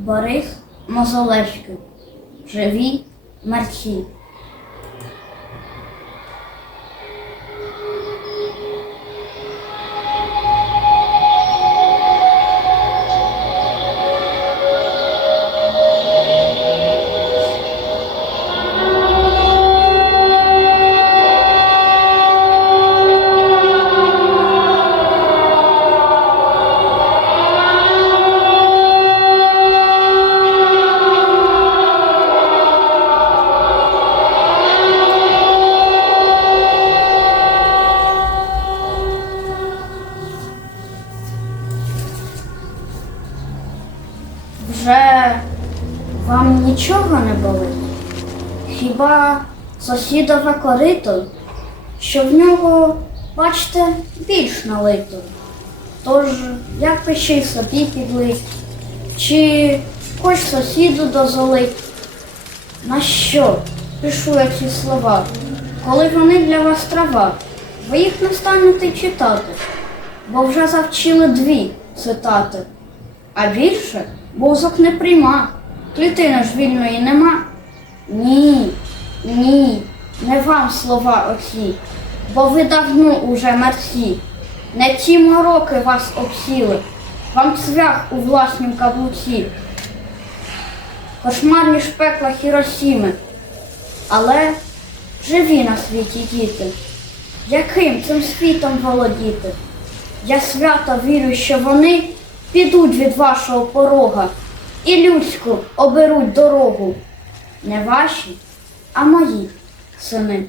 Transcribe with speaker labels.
Speaker 1: Борис Мозолевський. Живі мерці. Вже вам нічого не болить? Хіба сусідове корито, що в нього, бачите, більш налито? Тож, як печи собі підлить, чи хоч сусіду дозволить? На що пишу я ці слова, коли вони для вас трава? Ви їх не станете читати, бо вже завчили дві цитати. А більше мозок не прийма, клітини ж вільної нема. Ні, ні, не вам слова оці, бо ви давно уже мерсі. Не ті мороки вас обсіли, вам цвях у власнім каблуці. Кошмарні ж пекла Хіросіми, але живі на світі діти. Яким цим світом володіти? Я свято вірю, що вони підуть від вашого порога і людську оберуть дорогу. Не ваші, а мої сини.